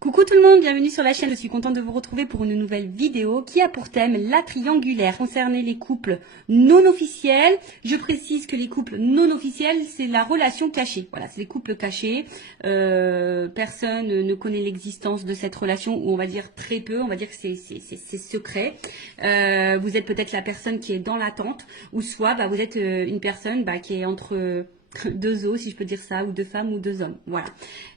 Coucou tout le monde, bienvenue sur la chaîne. Je suis contente de vous retrouver pour une nouvelle vidéo qui a pour thème la triangulaire concernant les couples non officiels. Je précise que les couples non officiels, c'est la relation cachée. Voilà, c'est les couples cachés. Personne ne connaît l'existence de cette relation, ou on va dire très peu, on va dire que c'est secret. Vous êtes peut-être la personne qui est dans l'attente, ou soit vous êtes une personne qui est entre deux os, si je peux dire ça, ou deux femmes ou deux hommes. Voilà.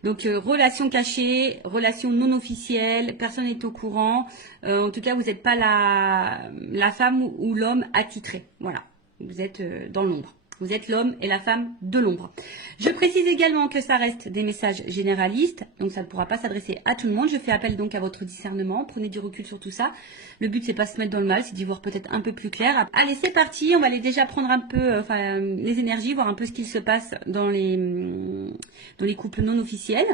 Donc relation cachée, relation non officielle, personne n'est au courant. En tout cas, vous n'êtes pas la femme ou l'homme attitré. Voilà. Vous êtes dans l'ombre. Vous êtes l'homme et la femme de l'ombre. Je précise également que ça reste des messages généralistes, donc ça ne pourra pas s'adresser à tout le monde. Je fais appel donc à votre discernement. Prenez du recul sur tout ça. Le but, c'est pas se mettre dans le mal, c'est d'y voir peut-être un peu plus clair. Allez, c'est parti. On va aller déjà prendre un peu les énergies, voir un peu ce qu'il se passe dans les couples non officiels.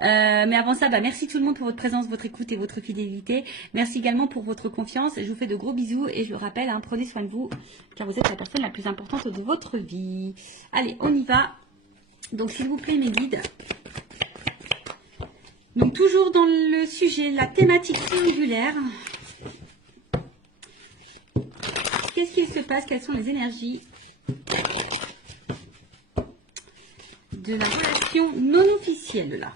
Mais avant ça, merci tout le monde pour votre présence, votre écoute et votre fidélité. Merci également pour votre confiance. Je vous fais de gros bisous et je le rappelle, prenez soin de vous, car vous êtes la personne la plus importante de votre vie. Allez, on y va. Donc, s'il vous plaît, mes guides. Donc, toujours dans le sujet, la thématique triangulaire. Qu'est-ce qu'il se passe? Quelles sont les énergies de la relation non officielle, là?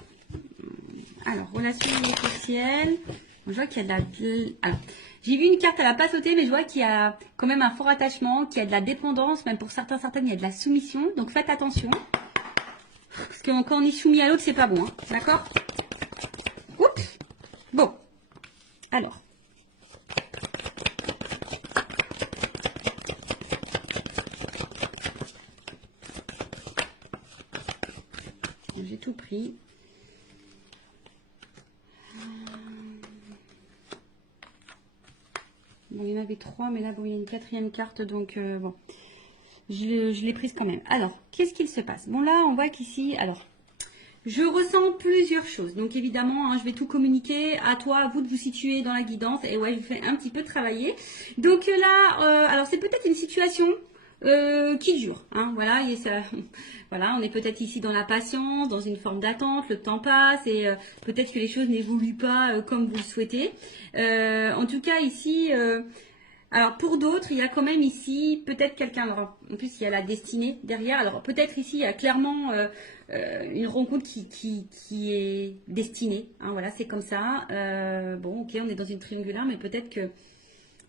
Alors, relation non officielle. Je vois qu'il y a de la... Alors, j'ai vu une carte, elle n'a pas sauté, mais je vois qu'il y a quand même un fort attachement, qu'il y a de la dépendance, même pour certaines, il y a de la soumission. Donc, faites attention. Parce que quand on est soumis à l'autre, c'est pas bon. Hein. D'accord? Oups. Bon. Alors. J'ai tout pris. Bon, il y en avait trois, mais là, bon, il y a une quatrième carte, donc bon. Je l'ai prise quand même. Alors, qu'est-ce qu'il se passe? Bon, là, on voit qu'ici, alors, je ressens plusieurs choses. Donc, évidemment, je vais tout communiquer. À toi, à vous de vous situer dans la guidance. Et ouais, je vous fais un petit peu travailler. Donc là, alors, c'est peut-être une situation qui dure. Voilà, et ça, voilà, on est peut-être ici dans la patience, dans une forme d'attente. Le temps passe et peut-être que les choses n'évoluent pas comme vous le souhaitez. En tout cas, ici... alors pour d'autres, il y a quand même ici peut-être quelqu'un. Alors en plus, il y a la destinée derrière. Alors peut-être ici, il y a clairement une rencontre qui est destinée. Voilà, c'est comme ça. Bon, ok, on est dans une triangulaire, mais peut-être que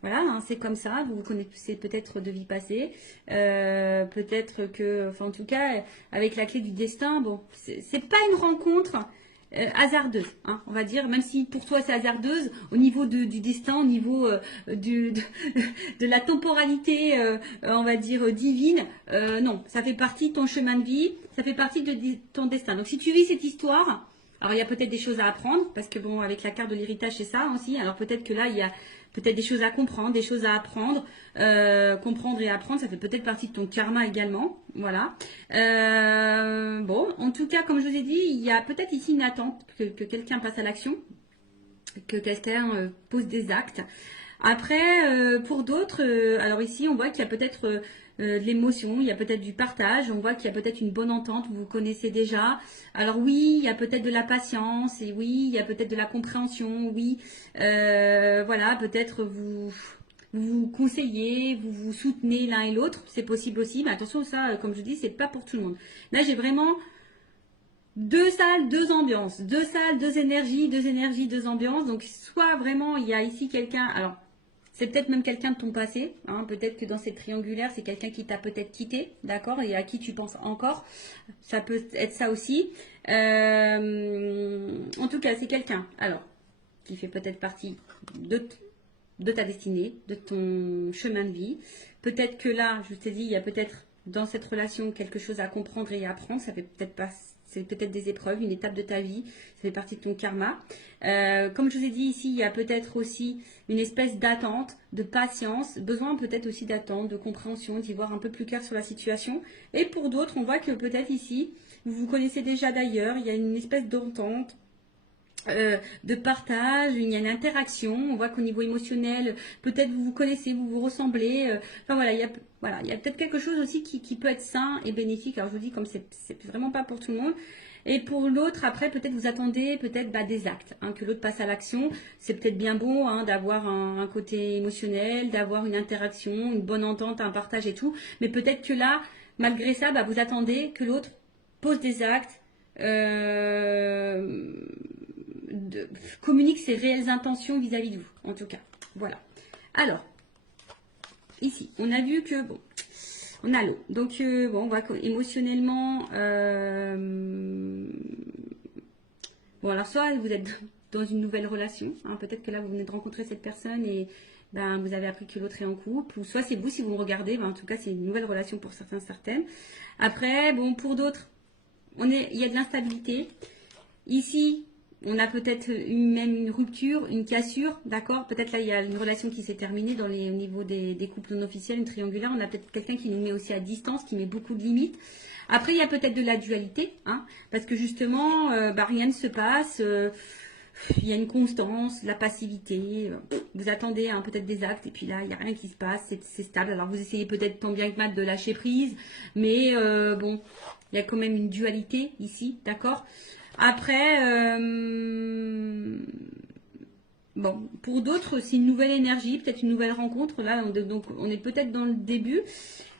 voilà, c'est comme ça. Vous vous connaissez peut-être de vie passée. Peut-être que, enfin en tout cas, avec la clé du destin, bon, c'est pas une rencontre hasardeuse, on va dire, même si pour toi c'est hasardeuse, au niveau du destin, au niveau de la temporalité, on va dire divine, non, ça fait partie de ton chemin de vie, ça fait partie de ton destin. Donc si tu vis cette histoire, alors il y a peut-être des choses à apprendre, parce que bon, avec la carte de l'héritage c'est ça aussi, alors peut-être que là il y a peut-être des choses à comprendre, des choses à apprendre. Comprendre et apprendre, ça fait peut-être partie de ton karma également. Voilà. Bon, en tout cas, comme je vous ai dit, il y a peut-être ici une attente que quelqu'un passe à l'action, que quelqu'un pose des actes. Après, pour d'autres, alors ici, on voit qu'il y a peut-être de l'émotion, il y a peut-être du partage, on voit qu'il y a peut-être une bonne entente, vous vous connaissez déjà. Alors oui, il y a peut-être de la patience, et oui, il y a peut-être de la compréhension, oui. Voilà, peut-être vous conseillez, vous vous soutenez l'un et l'autre, c'est possible aussi. Mais attention, ça, comme je dis, c'est pas pour tout le monde. Là, j'ai vraiment... deux salles, deux ambiances. Deux salles, deux énergies, deux ambiances. Donc, soit vraiment, il y a ici quelqu'un... Alors, c'est peut-être même quelqu'un de ton passé. Peut-être que dans cette triangulaire, c'est quelqu'un qui t'a peut-être quitté, d'accord, et à qui tu penses encore. Ça peut être ça aussi. En tout cas, c'est quelqu'un, alors, qui fait peut-être partie de ta destinée, de ton chemin de vie. Peut-être que là, je t'ai dit, il y a peut-être dans cette relation quelque chose à comprendre et à apprendre. Ça fait peut-être pas... C'est peut-être des épreuves, une étape de ta vie, ça fait partie de ton karma. Comme je vous ai dit ici, il y a peut-être aussi une espèce d'attente, de patience, besoin peut-être aussi d'attente, de compréhension, d'y voir un peu plus clair sur la situation. Et pour d'autres, on voit que peut-être ici, vous vous connaissez déjà d'ailleurs, il y a une espèce d'entente, de partage, il y a une interaction, on voit qu'au niveau émotionnel, peut-être vous vous connaissez, vous vous ressemblez, enfin voilà, il y a peut-être quelque chose aussi qui peut être sain et bénéfique. Alors je vous dis, comme c'est vraiment pas pour tout le monde. Et pour l'autre, après, peut-être vous attendez peut-être des actes, hein, que l'autre passe à l'action. C'est peut-être bien bon hein, d'avoir un côté émotionnel, d'avoir une interaction, une bonne entente, un partage et tout. Mais peut-être que là, malgré ça, vous attendez que l'autre pose des actes, communique ses réelles intentions vis-à-vis de vous, en tout cas. Voilà. Alors, ici, on a vu que, bon, on a l'eau. Donc, bon, on va émotionnellement... bon, alors, soit vous êtes dans une nouvelle relation. Hein, peut-être que là, vous venez de rencontrer cette personne et vous avez appris que l'autre est en couple. Ou soit c'est vous, si vous me regardez. En tout cas, c'est une nouvelle relation pour certains, certaines. Après, bon, pour d'autres, il y a de l'instabilité. Ici, on a peut-être même une rupture, une cassure, d'accord? Peut-être là, il y a une relation qui s'est terminée au niveau des couples non officiels, une triangulaire. On a peut-être quelqu'un qui nous met aussi à distance, qui met beaucoup de limites. Après, il y a peut-être de la dualité, hein, parce que justement, rien ne se passe. Il y a une constance, de la passivité. Vous attendez hein, peut-être des actes, et puis là, il n'y a rien qui se passe. C'est stable. Alors, vous essayez peut-être tant bien que mal de lâcher prise, mais bon, il y a quand même une dualité ici, d'accord? Après, bon, pour d'autres, c'est une nouvelle énergie, peut-être une nouvelle rencontre. Là, donc, on est peut-être dans le début.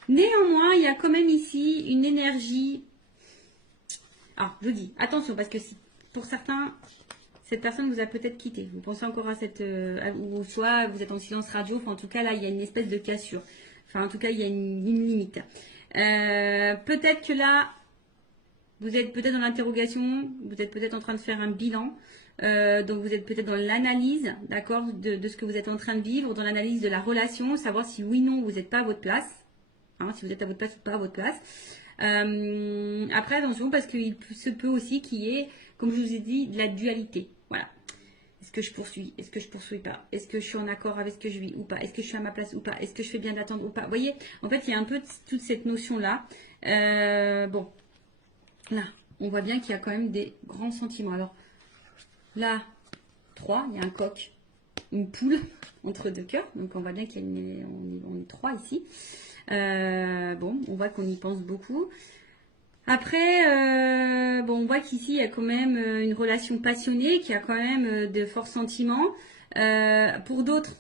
Néanmoins, il y a quand même ici une énergie. Ah, je vous dis, attention, parce que pour certains, cette personne vous a peut-être quitté. Vous pensez encore à cette... ou soit vous êtes en silence radio. Enfin, en tout cas, là, il y a une espèce de cassure. Enfin, en tout cas, il y a une limite. Peut-être que là... Vous êtes peut-être dans l'interrogation, vous êtes peut-être en train de faire un bilan, donc vous êtes peut-être dans l'analyse, d'accord, de ce que vous êtes en train de vivre, dans l'analyse de la relation, savoir si oui ou non vous n'êtes pas à votre place, hein, si vous êtes à votre place ou pas à votre place. Après, attention, parce qu'il se peut aussi qu'il y ait, comme je vous ai dit, de la dualité. Voilà. Est-ce que je poursuis? Est-ce que je poursuis pas? Est-ce que je suis en accord avec ce que je vis ou pas? Est-ce que je suis à ma place ou pas? Est-ce que je fais bien d'attendre ou pas? Vous voyez, en fait, il y a un peu toute cette notion-là. Bon. Là, on voit bien qu'il y a quand même des grands sentiments. Alors, là, 3, il y a un coq, une poule entre deux cœurs. Donc, on voit bien qu'on est 3 ici. Bon, on voit qu'on y pense beaucoup. Après, bon, on voit qu'ici, il y a quand même une relation passionnée, qui a quand même de forts sentiments. Pour d'autres,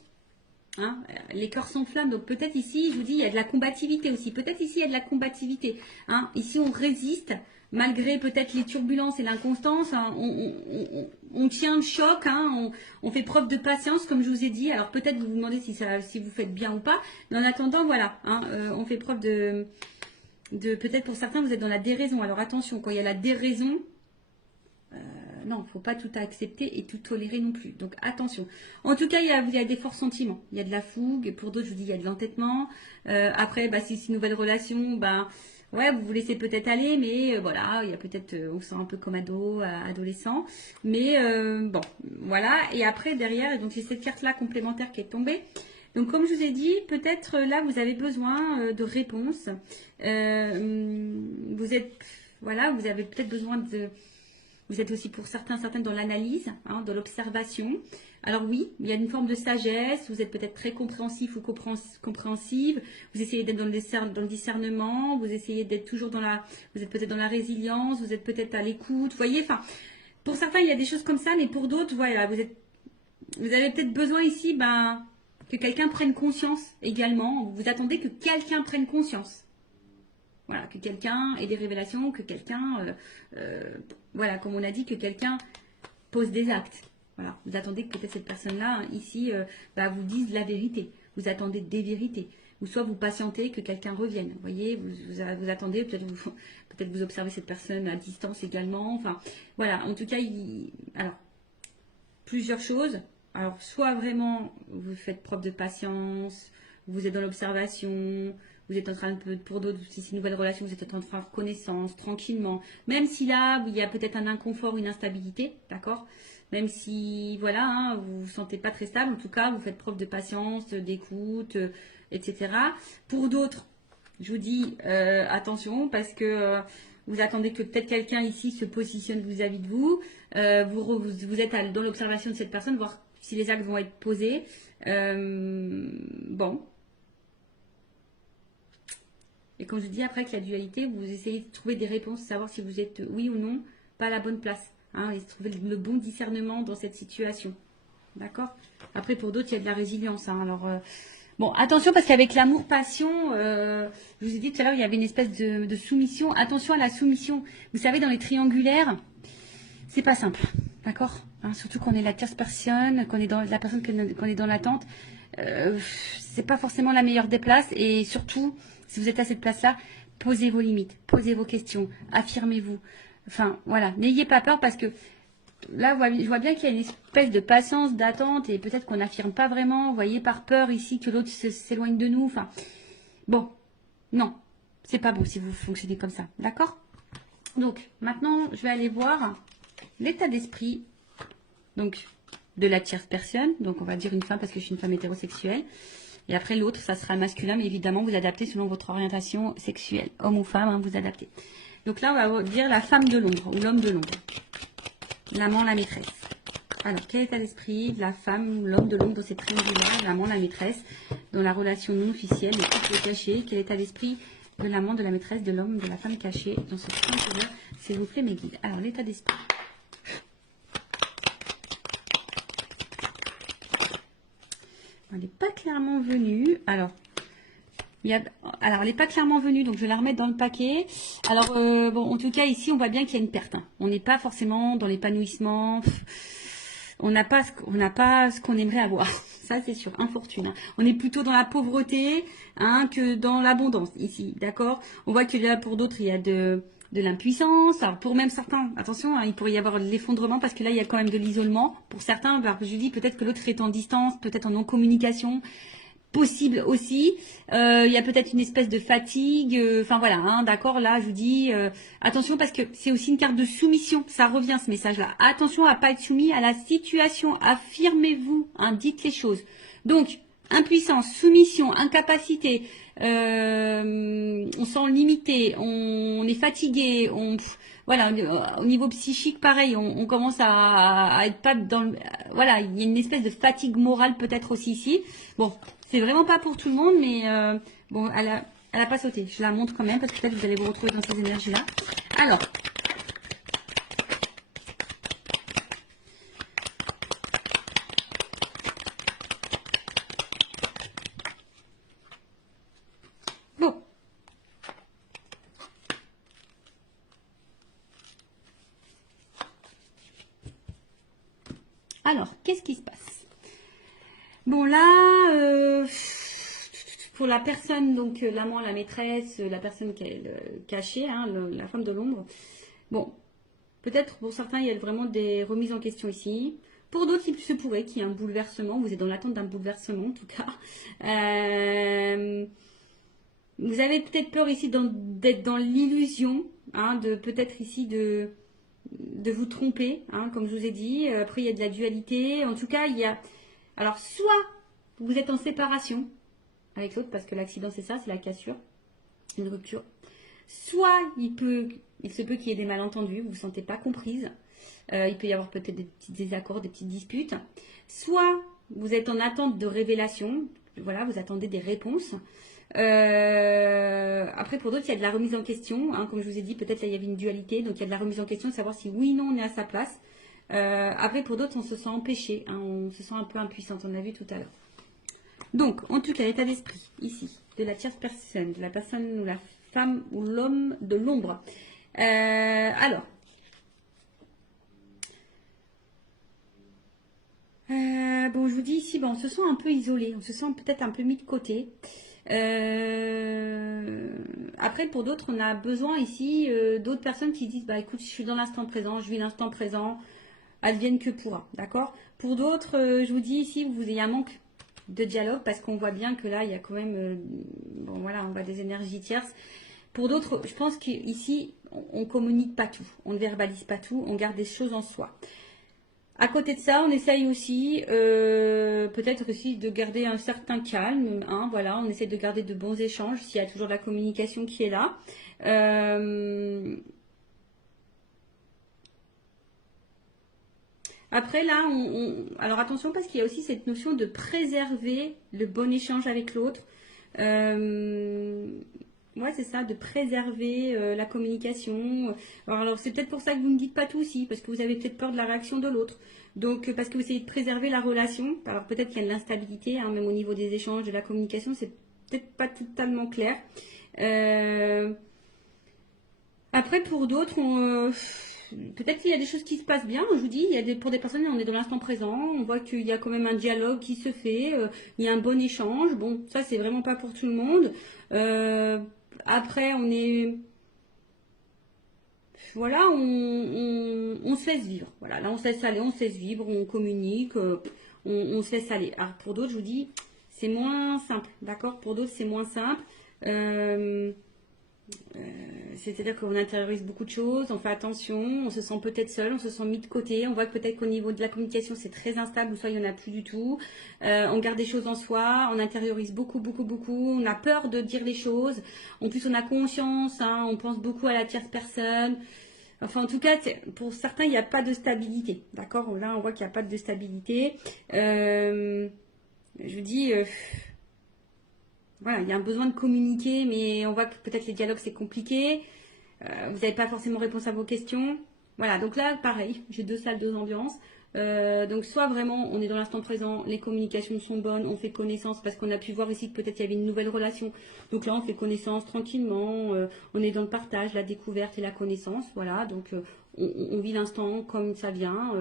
hein, les cœurs s'enflamment. Donc, peut-être ici, je vous dis, il y a de la combativité aussi. Peut-être ici, il y a de la combativité. Hein. Ici, on résiste. Malgré peut-être les turbulences et l'inconstance, hein, on tient le choc, hein, on fait preuve de patience, comme je vous ai dit. Alors peut-être vous vous demandez si vous faites bien ou pas, mais en attendant, voilà, hein, on fait preuve de peut-être pour certains, vous êtes dans la déraison. Alors attention, quand il y a la déraison, non, il ne faut pas tout accepter et tout tolérer non plus. Donc attention. En tout cas, il y a des forts sentiments. Il y a de la fougue. Pour d'autres, je vous dis, il y a de l'entêtement. Après, si c'est une nouvelle relation, ouais, vous vous laissez peut-être aller, mais voilà, il y a peut-être, on se sent un peu comme adolescent. Mais bon, voilà. Et après, derrière, donc c'est cette carte-là complémentaire qui est tombée. Donc, comme je vous ai dit, peut-être là, vous avez besoin de réponses. Vous avez peut-être besoin de... Vous êtes aussi pour certaines dans l'analyse, hein, dans l'observation. Alors oui, il y a une forme de sagesse, vous êtes peut-être très compréhensif ou compréhensive, vous essayez d'être dans le discernement, vous essayez d'être toujours vous êtes peut-être dans la résilience, vous êtes peut-être à l'écoute, vous voyez, enfin, pour certains il y a des choses comme ça, mais pour d'autres, voilà, vous avez peut-être besoin ici, que quelqu'un prenne conscience également, vous attendez que quelqu'un prenne conscience. Voilà, que quelqu'un ait des révélations, que quelqu'un, voilà, comme on a dit, que quelqu'un pose des actes. Voilà, vous attendez que peut-être cette personne-là, ici, vous dise la vérité. Vous attendez des vérités. Ou soit vous patientez que quelqu'un revienne. Vous voyez, vous attendez, peut-être vous observez cette personne à distance également. Enfin, voilà, en tout cas, alors, plusieurs choses. Alors, soit vraiment, vous faites preuve de patience, vous êtes dans l'observation, vous êtes en train de, pour d'autres, si c'est une nouvelle relation, vous êtes en train de faire connaissance tranquillement. Même si là, il y a peut-être un inconfort, une instabilité, d'accord? Même si, voilà, hein, vous vous sentez pas très stable, en tout cas, vous faites preuve de patience, d'écoute, etc. Pour d'autres, je vous dis attention, parce que vous attendez que peut-être quelqu'un ici se positionne vis-à-vis de vous. Vous êtes dans l'observation de cette personne, voir si les actes vont être posés. Bon. Et comme je dis, après, avec la dualité, vous essayez de trouver des réponses, savoir si vous êtes oui ou non pas la bonne place. Hein, et trouver le bon discernement dans cette situation. D'accord? Après, pour d'autres, il y a de la résilience. Hein, alors, bon, attention parce qu'avec l'amour-passion, je vous ai dit tout à l'heure, il y avait une espèce de soumission. Attention à la soumission. Vous savez, dans les triangulaires, c'est pas simple. D'accord? Hein, surtout qu'on est la tierce personne, qu'on est dans la personne qu'on est dans l'attente. C'est pas forcément la meilleure des places. Et surtout, si vous êtes à cette place-là, posez vos limites, posez vos questions, affirmez-vous. Enfin, voilà, n'ayez pas peur parce que là, je vois bien qu'il y a une espèce de patience, d'attente et peut-être qu'on n'affirme pas vraiment, vous voyez, par peur ici que l'autre s'éloigne de nous. Enfin, bon, non, c'est pas beau si vous fonctionnez comme ça, d'accord? Donc, maintenant, je vais aller voir l'état d'esprit, donc, de la tierce personne. Donc, on va dire une femme parce que je suis une femme hétérosexuelle. Et après, l'autre, ça sera masculin, mais évidemment, vous adaptez selon votre orientation sexuelle. Homme ou femme, hein, vous adaptez. Donc là, on va dire la femme de l'ombre ou l'homme de l'ombre. L'amant, la maîtresse. Alors, quel état d'esprit de la femme ou l'homme de l'ombre dans cette triangulaire, l'amant, la maîtresse, dans la relation non officielle, le couple caché? Quel état d'esprit de l'amant, de la maîtresse, de l'homme, de la femme cachée dans ce triangulaire? S'il vous plaît, mes guides. Alors, l'état d'esprit. Elle n'est pas clairement venue. Alors, elle n'est pas clairement venue, donc je vais la remettre dans le paquet. Alors, bon, en tout cas, ici, on voit bien qu'il y a une perte. Hein. On n'est pas forcément dans l'épanouissement. On n'a pas ce qu'on aimerait avoir. Ça, c'est sûr, infortune. Hein. On est plutôt dans la pauvreté hein, que dans l'abondance, ici, d'accord? On voit que là, pour d'autres, il y a de l'impuissance. Alors, pour même certains, attention, hein, il pourrait y avoir de l'effondrement parce que là, il y a quand même de l'isolement. Pour certains, je dis peut-être que l'autre est en distance, peut-être en non-communication. Possible aussi. Il y a peut-être une espèce de fatigue. Enfin voilà, hein, d'accord. Là, je vous dis attention parce que c'est aussi une carte de soumission. Ça revient ce message-là. Attention à pas être soumis à la situation. Affirmez-vous. Hein, dites les choses. Donc impuissance, soumission, incapacité. On sent limité. On est fatigué. Voilà, au niveau psychique, pareil, on commence à être pas dans le... Voilà, il y a une espèce de fatigue morale peut-être aussi ici. Bon, c'est vraiment pas pour tout le monde, mais bon, elle a pas sauté. Je la montre quand même parce que peut-être vous allez vous retrouver dans ces énergies-là. Alors, bon. Alors, qu'est-ce qui se passe? Bon, là, pour la personne, donc l'amant, la maîtresse, la personne qui est cachée, hein, la femme de l'ombre, bon, peut-être pour certains, il y a vraiment des remises en question ici. Pour d'autres, il se pourrait qu'il y ait un bouleversement. Vous êtes dans l'attente d'un bouleversement, en tout cas. Vous avez peut-être peur ici d'être dans l'illusion, hein, de peut-être ici de vous tromper, hein, comme je vous ai dit. Après, il y a de la dualité. En tout cas, il y a... Alors, soit vous êtes en séparation avec l'autre, parce que l'accident, c'est ça, c'est la cassure, une rupture. Soit il se peut qu'il y ait des malentendus, vous ne vous sentez pas comprise. Il peut y avoir peut-être des petits désaccords, des petites disputes. Soit vous êtes en attente de révélation, voilà, vous attendez des réponses. Après, pour d'autres, il y a de la remise en question. Hein, comme je vous ai dit, peut-être là, il y avait une dualité. Donc, il y a de la remise en question de savoir si oui ou non on est à sa place. Après, pour d'autres, on se sent empêché. Hein, on se sent un peu impuissante. On a vu tout à l'heure. Donc, en tout cas, l'état d'esprit, ici, de la tierce personne, de la personne ou la femme ou l'homme de l'ombre. Alors. Bon, je vous dis ici, bon, on se sent un peu isolé. On se sent peut-être un peu mis de côté. Après, pour d'autres, on a besoin ici d'autres personnes qui disent, bah écoute, je suis dans l'instant présent, je vis l'instant présent, advienne que pourra, d'accord? Pour d'autres, je vous dis ici, vous ayez un manque de dialogue parce qu'on voit bien que là, il y a quand même, bon voilà, on voit des énergies tierces. Pour d'autres, je pense qu'ici, on communique pas tout, on ne verbalise pas tout, on garde des choses en soi. À côté de ça, on essaye aussi, peut-être aussi de garder un certain calme. Hein, voilà, on essaie de garder de bons échanges s'il y a toujours de la communication qui est là. Après là, alors attention parce qu'il y a aussi cette notion de préserver le bon échange avec l'autre. Ouais, c'est ça, de préserver la communication. Alors c'est peut-être pour ça que vous ne dites pas tout aussi, parce que vous avez peut-être peur de la réaction de l'autre. Donc, parce que vous essayez de préserver la relation. Alors peut-être qu'il y a de l'instabilité, hein, même au niveau des échanges, de la communication, c'est peut-être pas totalement clair. Euh, Après, pour d'autres, peut-être qu'il y a des choses qui se passent bien. Je vous dis, pour des personnes, on est dans l'instant présent. On voit qu'il y a quand même un dialogue qui se fait. Il y a un bon échange. Bon, ça, c'est vraiment pas pour tout le monde. Euh, Après, voilà, on se laisse vivre. Voilà, là, on se laisse aller, on se laisse vivre, on communique, on se laisse aller. Alors, pour d'autres, je vous dis, c'est moins simple. D'accord? Pour d'autres, c'est moins simple. Euh, C'est-à-dire qu'on intériorise beaucoup de choses, on fait attention, on se sent peut-être seul, on se sent mis de côté, on voit que peut-être qu'au niveau de la communication c'est très instable ou soit il n'y en a plus du tout. On garde des choses en soi, on intériorise beaucoup, beaucoup, beaucoup, on a peur de dire les choses. En plus on a conscience, hein, on pense beaucoup à la tierce personne. Enfin en tout cas pour certains il n'y a pas de stabilité. D'accord? Là on voit qu'il n'y a pas de stabilité. Je vous dis... voilà, il y a un besoin de communiquer, mais on voit que peut-être les dialogues c'est compliqué. Vous n'avez pas forcément réponse à vos questions. Voilà, donc là, pareil, j'ai deux salles, deux ambiances. Donc soit vraiment on est dans l'instant présent, les communications sont bonnes, on fait connaissance parce qu'on a pu voir ici que peut-être il y avait une nouvelle relation. Donc là on fait connaissance tranquillement, on est dans le partage, la découverte et la connaissance. Voilà, donc on vit l'instant comme ça vient,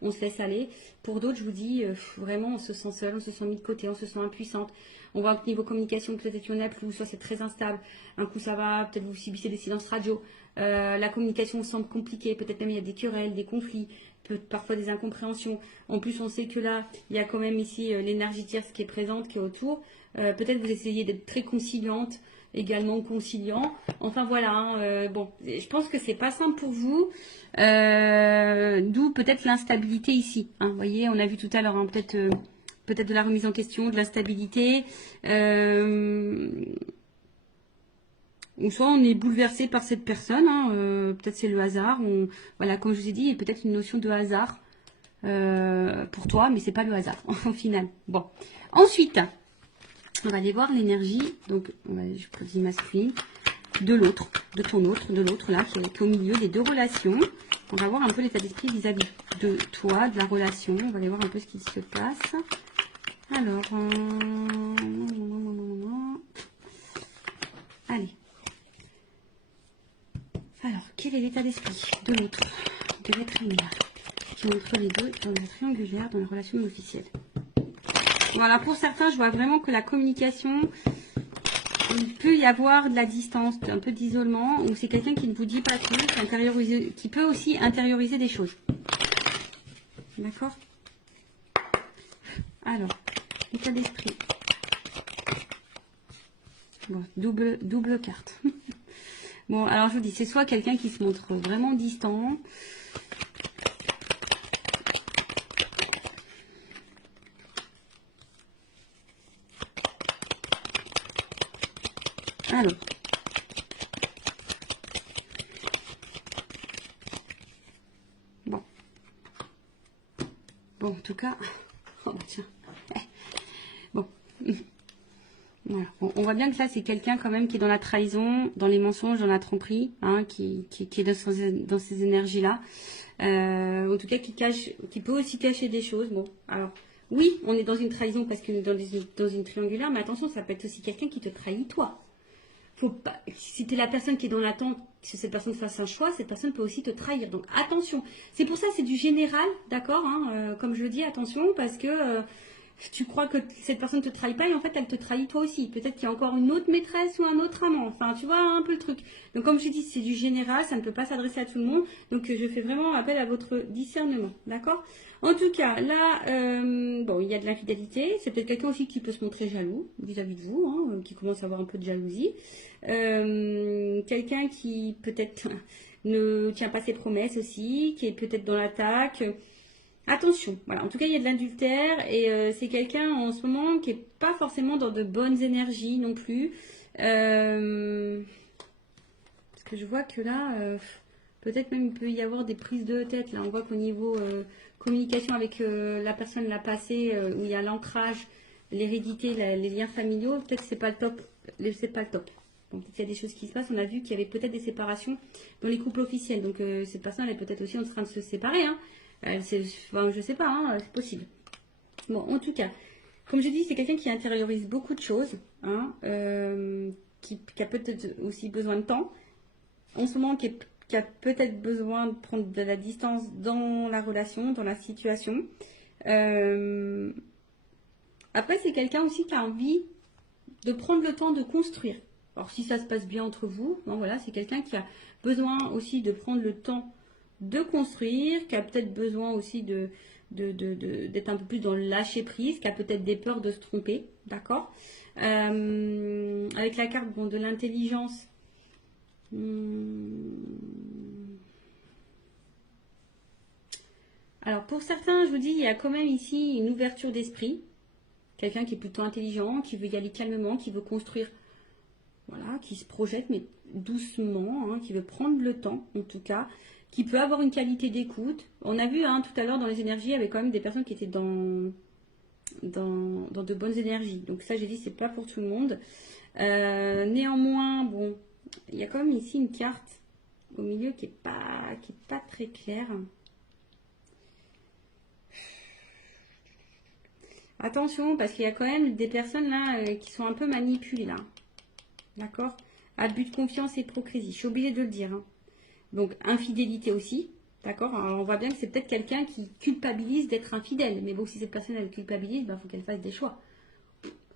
on se laisse aller. Pour d'autres, je vous dis, vraiment on se sent seul, on se sent mis de côté, on se sent impuissante. On voit que niveau communication, peut-être qu'il y en a plus, soit c'est très instable, un coup ça va, peut-être vous subissez des silences radio, la communication semble compliquée, peut-être même il y a des querelles, des conflits, parfois des incompréhensions. En plus, on sait que là, il y a quand même ici l'énergie tierce qui est présente, qui est autour. Peut-être vous essayez d'être très conciliante, également conciliant. Enfin voilà, hein, bon, je pense que c'est pas simple pour vous, d'où peut-être l'instabilité ici. Hein. Vous voyez, on a vu tout à l'heure, hein, peut-être de la remise en question, de l'instabilité. Ou soit on est bouleversé par cette personne, hein, peut-être c'est le hasard. Voilà, comme je vous ai dit, il y a peut-être une notion de hasard pour toi, mais c'est pas le hasard au final. Bon, ensuite, on va aller voir l'énergie. Donc, je choisis masculine de l'autre, de ton autre, de l'autre là, qui est au milieu des deux relations. On va voir un peu l'état d'esprit vis-à-vis de toi, de la relation. On va aller voir un peu ce qui se passe. Alors, allez. Alors, quel est l'état d'esprit de l'autre, de l'être aimé, qui est entre les deux dans la triangulaire, dans la relation officielle? Voilà, pour certains, je vois vraiment que la communication, il peut y avoir de la distance, un peu d'isolement, ou c'est quelqu'un qui ne vous dit pas tout, qui peut aussi intérioriser des choses. D'accord? Alors, l'état d'esprit. Bon, double carte. Bon, alors je vous dis, c'est soit quelqu'un qui se montre vraiment distant. Alors. Bon. Bon, en tout cas. Oh, bah, tiens. Bon. Voilà. On voit bien que là, c'est quelqu'un quand même qui est dans la trahison, dans les mensonges, dans la tromperie, hein, qui est dans ces énergies-là. En tout cas, qui peut aussi cacher des choses. Bon, alors, oui, on est dans une trahison parce qu'on est dans une triangulaire, mais attention, ça peut être aussi quelqu'un qui te trahit toi. Faut pas, si tu es la personne qui est dans l'attente que cette personne fasse un choix, cette personne peut aussi te trahir. Donc attention. C'est pour ça, c'est du général, d'accord, hein, comme je le dis, attention, parce que tu crois que cette personne te trahit pas et en fait elle te trahit toi aussi. Peut-être qu'il y a encore une autre maîtresse ou un autre amant. Enfin, tu vois un peu le truc. Donc comme je dis, c'est du général, ça ne peut pas s'adresser à tout le monde. Donc je fais vraiment appel à votre discernement, d'accord? En tout cas, là, bon, il y a de l'infidélité. C'est peut-être quelqu'un aussi qui peut se montrer jaloux vis-à-vis de vous, hein, qui commence à avoir un peu de jalousie. Quelqu'un qui peut-être ne tient pas ses promesses aussi, qui est peut-être dans l'attaque. Attention, voilà. En tout cas, il y a de l'adultère et c'est quelqu'un en ce moment qui n'est pas forcément dans de bonnes énergies non plus. Parce que je vois que là, peut-être même il peut y avoir des prises de tête. Là, on voit qu'au niveau communication avec la personne l'a passé, où il y a l'ancrage, l'hérédité, les liens familiaux, peut-être que c'est pas le top. C'est pas le top. Bon, peut-être qu'il y a des choses qui se passent. On a vu qu'il y avait peut-être des séparations dans les couples officiels. Donc, cette personne, elle est peut-être aussi en train de se séparer. Hein. Enfin, je sais pas, hein, c'est possible. Bon, en tout cas, comme je dis, c'est quelqu'un qui intériorise beaucoup de choses, hein, qui a peut-être aussi besoin de temps. En ce moment, qui a peut-être besoin de prendre de la distance dans la relation, dans la situation. Après, c'est quelqu'un aussi qui a envie de prendre le temps de construire. Alors, si ça se passe bien entre vous, bon, voilà, c'est quelqu'un qui a besoin aussi de prendre le temps de construire, qui a peut-être besoin aussi d'être un peu plus dans le lâcher prise, qui a peut-être des peurs de se tromper, d'accord. Avec la carte bon, de l'intelligence, alors pour certains, je vous dis, il y a quand même ici une ouverture d'esprit, quelqu'un qui est plutôt intelligent, qui veut y aller calmement, qui veut construire, voilà, qui se projette mais doucement, hein, qui veut prendre le temps en tout cas, qui peut avoir une qualité d'écoute. On a vu hein, tout à l'heure dans les énergies, il y avait quand même des personnes qui étaient dans de bonnes énergies. Donc ça, j'ai dit, c'est pas pour tout le monde. Néanmoins, bon, il y a quand même ici une carte au milieu qui est pas très claire. Attention, parce qu'il y a quand même des personnes là qui sont un peu manipulées là. D'accord? Abus de confiance et hypocrisie. Je suis obligée de le dire. Hein. Donc, infidélité aussi. D'accord? On voit bien que c'est peut-être quelqu'un qui culpabilise d'être infidèle. Mais bon, si cette personne elle culpabilise, il faut qu'elle fasse des choix.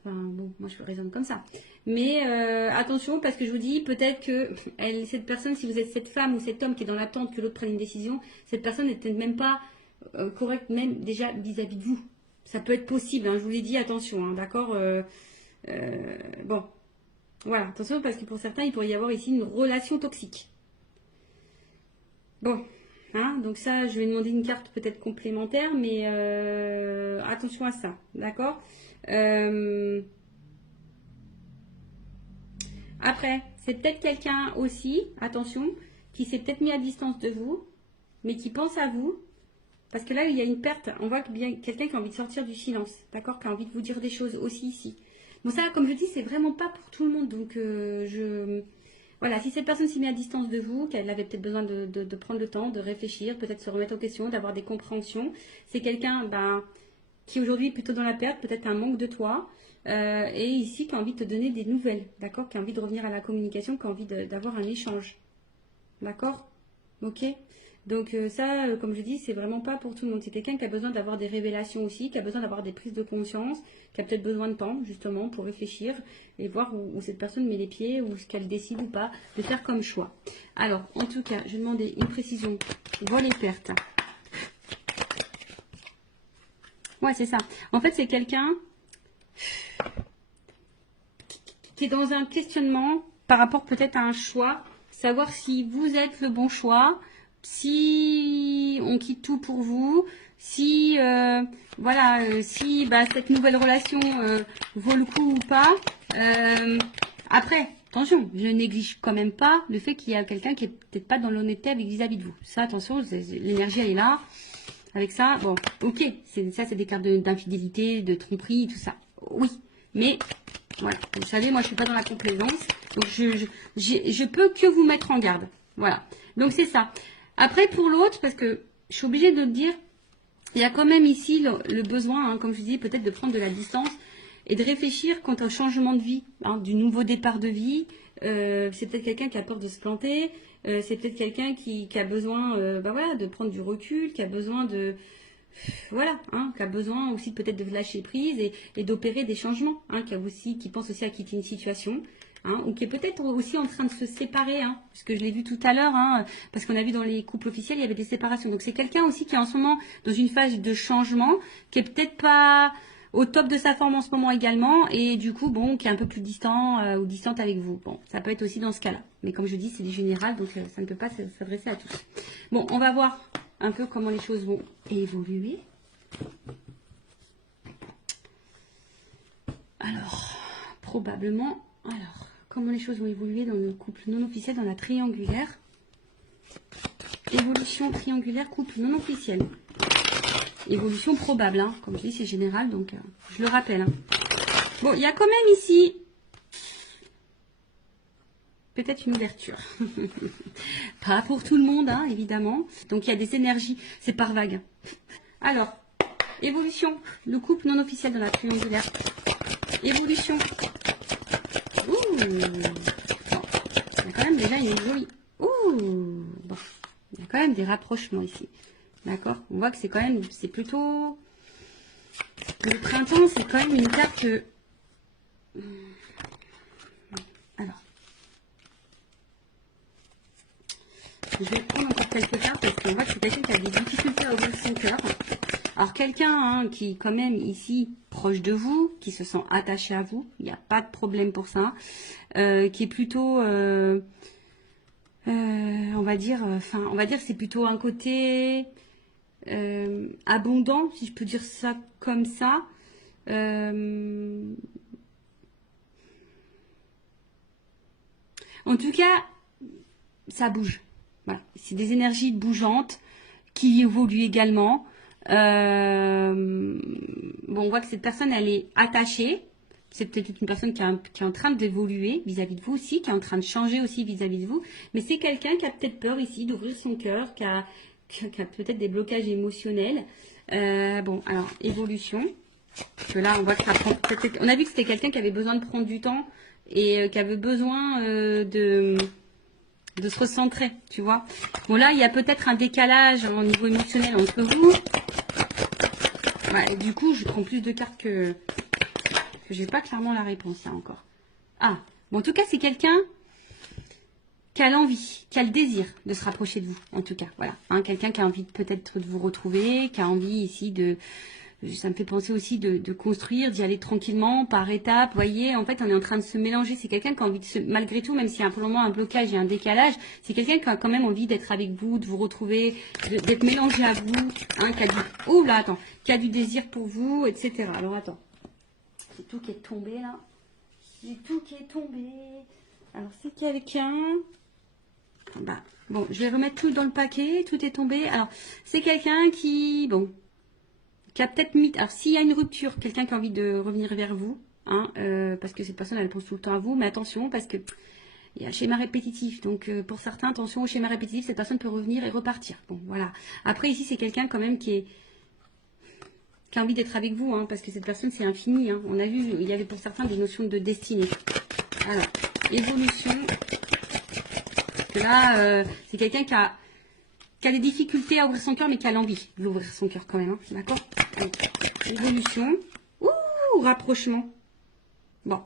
Enfin, bon, moi je raisonne comme ça. Mais attention, parce que je vous dis, peut-être que cette personne, si vous êtes cette femme ou cet homme qui est dans l'attente que l'autre prenne une décision, cette personne n'est peut-être même pas correcte, même déjà vis-à-vis de vous. Ça peut être possible, hein, je vous l'ai dit, attention, hein, d'accord. Bon, voilà, attention, parce que pour certains, il pourrait y avoir ici une relation toxique. Bon, hein, donc ça, je vais demander une carte peut-être complémentaire, mais attention à ça, d'accord. Après, c'est peut-être quelqu'un aussi, attention, qui s'est peut-être mis à distance de vous, mais qui pense à vous. Parce que là, il y a une perte. On voit bien quelqu'un qui a envie de sortir du silence, d'accord, qui a envie de vous dire des choses aussi ici. Bon, ça, comme je dis, c'est vraiment pas pour tout le monde. Donc, voilà, si cette personne s'est mise à distance de vous, qu'elle avait peut-être besoin de prendre le temps, de réfléchir, peut-être se remettre en question, d'avoir des compréhensions, c'est quelqu'un qui aujourd'hui est plutôt dans la perte, peut-être un manque de toi, et ici qui a envie de te donner des nouvelles, d'accord, qui a envie de revenir à la communication, qui a envie d'avoir un échange, d'accord, ok. Donc ça, comme je dis, c'est vraiment pas pour tout le monde. C'est quelqu'un qui a besoin d'avoir des révélations aussi, qui a besoin d'avoir des prises de conscience, qui a peut-être besoin de temps, justement, pour réfléchir et voir où cette personne met les pieds, ou ce qu'elle décide ou pas de faire comme choix. Alors, en tout cas, je vais demander une précision. Vol et perte. Ouais, c'est ça. En fait, c'est quelqu'un qui est dans un questionnement par rapport peut-être à un choix, savoir si vous êtes le bon choix, si on quitte tout pour vous, si voilà, si cette nouvelle relation vaut le coup ou pas. Après, attention, je néglige quand même pas le fait qu'il y a quelqu'un qui est peut-être pas dans l'honnêteté vis-à-vis de vous. Ça, attention, l'énergie elle est là. Avec ça, bon, ok, ça c'est des cartes d'infidélité, de tromperie, tout ça. Oui, mais voilà, vous savez, moi je suis pas dans la complaisance, donc je peux que vous mettre en garde. Voilà, donc c'est ça. Après pour l'autre, parce que je suis obligée de le dire, il y a quand même ici le besoin, hein, comme je dis, peut-être de prendre de la distance et de réfléchir quant au changement de vie, hein, du nouveau départ de vie. C'est peut-être quelqu'un qui a peur de se planter, c'est peut-être quelqu'un qui a besoin voilà, de prendre du recul, qui a besoin de... Voilà, hein, qui a besoin aussi peut-être de lâcher prise et d'opérer des changements, hein, qui pense aussi à quitter une situation, hein, ou qui est peut-être aussi en train de se séparer, hein, puisque je l'ai vu tout à l'heure, hein, parce qu'on a vu dans les couples officiels, il y avait des séparations. Donc c'est quelqu'un aussi qui est en ce moment dans une phase de changement, qui est peut-être pas au top de sa forme en ce moment également, et du coup, bon, qui est un peu plus distant ou distante avec vous. Bon, ça peut être aussi dans ce cas-là. Mais comme je dis, c'est du général, donc ça ne peut pas s'adresser à tous. Bon, on va voir un peu comment les choses vont évoluer. Alors, probablement, comment les choses vont évoluer dans le couple non officiel, dans la triangulaire. Évolution triangulaire, couple non officiel. Évolution probable, hein. Comme je dis, c'est général, donc je le rappelle. Hein. Bon, il y a quand même ici peut-être une ouverture. Pas pour tout le monde, hein, évidemment. Donc il y a des énergies, c'est par vague. Alors, évolution, le couple non officiel dans la triangulaire. Évolution. Ouh. Bon. Il y a quand même déjà une jolie. Ouh. Bon. Il y a quand même des rapprochements ici. D'accord? On voit que c'est quand même, c'est plutôt... Le printemps, c'est quand même une carte... Alors. Je vais prendre encore quelques cartes parce qu'on voit que c'est quelqu'un qui a des difficultés à ouvrir son cœur. Alors quelqu'un hein, qui quand même ici proche de vous, qui se sent attaché à vous, il n'y a pas de problème pour ça, qui est plutôt, on va dire c'est plutôt un côté abondant, si je peux dire ça comme ça. En tout cas, ça bouge. Voilà. C'est des énergies bougeantes qui évoluent également. Bon, on voit que cette personne, elle est attachée. C'est peut-être une personne qui est en train d'évoluer vis-à-vis de vous aussi, qui est en train de changer aussi vis-à-vis de vous. Mais c'est quelqu'un qui a peut-être peur ici d'ouvrir son cœur, qui a peut-être des blocages émotionnels. Bon, alors, évolution. Parce que là, on voit que ça prend... On a vu que c'était quelqu'un qui avait besoin de prendre du temps et qui avait besoin de se recentrer, tu vois. Bon, là, il y a peut-être un décalage au niveau émotionnel entre vous. Ouais, du coup, je prends plus de cartes que j'ai pas clairement la réponse, là, encore. Ah, bon, en tout cas, c'est quelqu'un qui a l'envie, qui a le désir de se rapprocher de vous, en tout cas, voilà. Hein, quelqu'un qui a envie peut-être de vous retrouver, qui a envie ici de... Ça me fait penser aussi de construire, d'y aller tranquillement, par étapes. Vous voyez, en fait, on est en train de se mélanger. C'est quelqu'un qui a envie de se... Malgré tout, même s'il y a pour le moment un blocage et un décalage, c'est quelqu'un qui a quand même envie d'être avec vous, de vous retrouver, d'être mélangé à vous. Hein, qui a du... Oh là, attends. Qui a du désir pour vous, etc. Alors, attends. C'est tout qui est tombé, là. C'est tout qui est tombé. Alors, c'est quelqu'un... Bah, bon, je vais remettre tout dans le paquet. Tout est tombé. Alors, c'est quelqu'un qui... Bon... qui a peut-être mis... Alors, s'il y a une rupture, quelqu'un qui a envie de revenir vers vous, hein, parce que cette personne, elle pense tout le temps à vous, mais attention, parce que il y a un schéma répétitif. Donc, pour certains, attention au schéma répétitif, cette personne peut revenir et repartir. Bon, voilà. Après, ici, c'est quelqu'un quand même qui a envie d'être avec vous, hein, parce que cette personne, c'est infini. Hein. On a vu, il y avait pour certains des notions de destinée. Alors, évolution. Là, c'est quelqu'un qui a des difficultés à ouvrir son cœur, mais qui a l'envie d'ouvrir son cœur quand même. Hein, d'accord? Évolution. Ouh, rapprochement. Bon,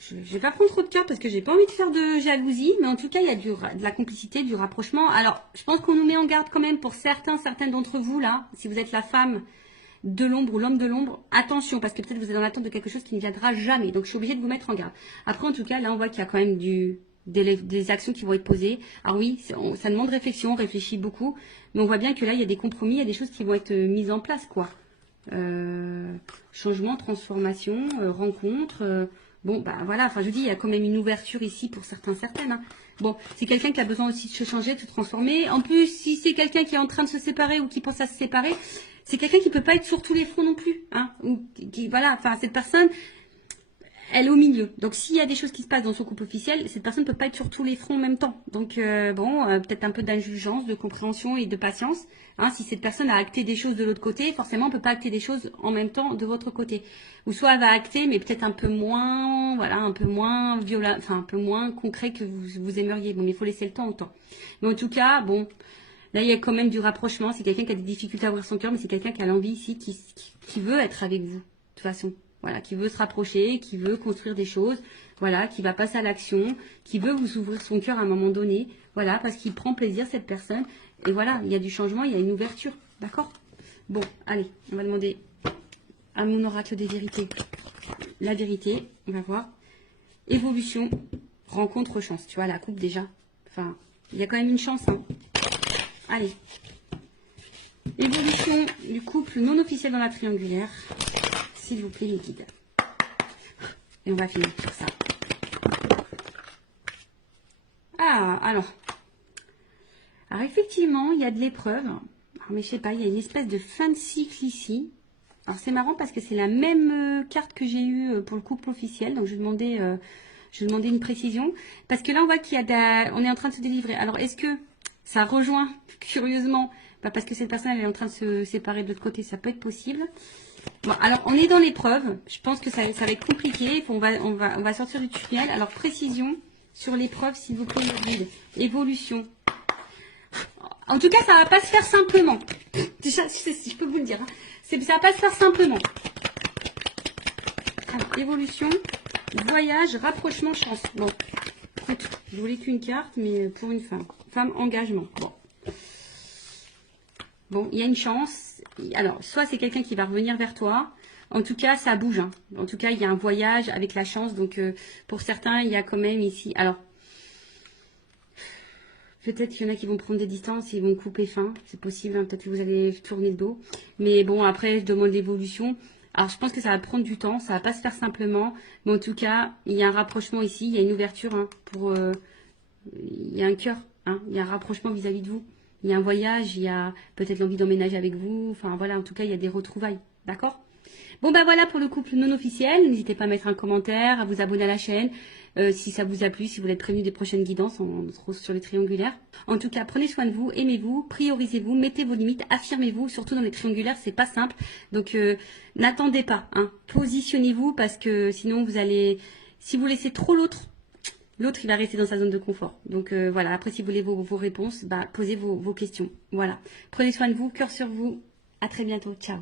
je vais pas prendre trop de cartes parce que j'ai pas envie de faire de jalousie, mais en tout cas, il y a de la complicité, du rapprochement. Alors, je pense qu'on nous met en garde quand même pour certaines d'entre vous, là, si vous êtes la femme de l'ombre ou l'homme de l'ombre, attention, parce que peut-être vous êtes dans l'attente de quelque chose qui ne viendra jamais. Donc, je suis obligée de vous mettre en garde. Après, en tout cas, là, on voit qu'il y a quand même des actions qui vont être posées. Alors oui, ça demande réflexion, on réfléchit beaucoup, mais on voit bien que là, il y a des compromis, il y a des choses qui vont être mises en place, quoi. Changement, transformation, rencontre. Bon, bah voilà, enfin je vous dis, il y a quand même une ouverture ici pour certaines. Hein. Bon, c'est quelqu'un qui a besoin aussi de se changer, de se transformer. En plus, si c'est quelqu'un qui est en train de se séparer ou qui pense à se séparer, c'est quelqu'un qui peut pas être sur tous les fronts non plus. Hein, ou voilà, enfin cette personne, elle est au milieu. Donc s'il y a des choses qui se passent dans son couple officiel, cette personne ne peut pas être sur tous les fronts en même temps. Donc peut-être un peu d'indulgence, de compréhension et de patience. Hein, si cette personne a acté des choses de l'autre côté, forcément on ne peut pas acter des choses en même temps de votre côté. Ou soit elle va acter, mais peut-être un peu moins, voilà, un peu moins violent, enfin un peu moins concret que vous aimeriez. Bon, mais il faut laisser le temps au temps. Mais en tout cas, bon, là il y a quand même du rapprochement. C'est quelqu'un qui a des difficultés à ouvrir son cœur, mais c'est quelqu'un qui a l'envie ici, qui veut être avec vous, de toute façon. Voilà, qui veut se rapprocher, qui veut construire des choses, voilà, qui va passer à l'action, qui veut vous ouvrir son cœur à un moment donné, voilà, parce qu'il prend plaisir, cette personne. Et voilà, il y a du changement, il y a une ouverture, d'accord? Bon, allez, on va demander à mon oracle des vérités la vérité, on va voir. Évolution, rencontre, chance, tu vois, la coupe déjà. Enfin, il y a quand même une chance, hein. Allez. Évolution du couple non officiel dans la triangulaire. S'il vous plaît, les guides. Et on va finir sur ça. Ah, alors. Alors, effectivement, il y a de l'épreuve. Mais je sais pas, il y a une espèce de fin de cycle ici. Alors, c'est marrant parce que c'est la même carte que j'ai eue pour le couple officiel. Donc, je vais demander Je vais demander une précision. Parce que là, on voit qu'il y a on est en train de se délivrer. Alors, est-ce que ça rejoint, curieusement, parce que cette personne, elle est en train de se séparer de l'autre côté, ça peut être possible. Bon, alors, on est dans l'épreuve. Je pense que ça va être compliqué. On va sortir du tunnel. Alors, précision sur l'épreuve, s'il vous plaît, le guide. Évolution. En tout cas, ça va pas se faire simplement. Déjà, je peux vous le dire. Hein. Ça va pas se faire simplement. Alors, évolution, voyage, rapprochement, chance. Bon, écoute, je voulais qu'une carte, mais pour une femme. Femme, engagement. Bon, il y a une chance. Alors, soit c'est quelqu'un qui va revenir vers toi. En tout cas, ça bouge. Hein. En tout cas, il y a un voyage avec la chance. Donc, pour certains, il y a quand même ici... Alors, peut-être qu'il y en a qui vont prendre des distances et ils vont couper fin. C'est possible, hein, peut-être que vous allez tourner le dos. Mais bon, après, je demande l'évolution. Alors, je pense que ça va prendre du temps. Ça va pas se faire simplement. Mais en tout cas, il y a un rapprochement ici. Il y a une ouverture. Hein, il y a un cœur. Hein, il y a un rapprochement vis-à-vis de vous. Il y a un voyage. Il y a peut-être l'envie d'emménager avec vous. Enfin, voilà. En tout cas, il y a des retrouvailles. D'accord ? Bon, ben voilà pour le couple non officiel. N'hésitez pas à mettre un commentaire, à vous abonner à la chaîne. Si ça vous a plu, si vous êtes prévenu des prochaines guidances, on se retrouve sur les triangulaires. En tout cas, prenez soin de vous, aimez-vous, priorisez-vous, mettez vos limites, affirmez-vous, surtout dans les triangulaires, c'est pas simple. Donc, n'attendez pas, hein. Positionnez-vous parce que sinon vous allez, si vous laissez trop l'autre, il va rester dans sa zone de confort. Donc voilà, après si vous voulez vos réponses, posez vos questions. Voilà. Prenez soin de vous, cœur sur vous. À très bientôt. Ciao.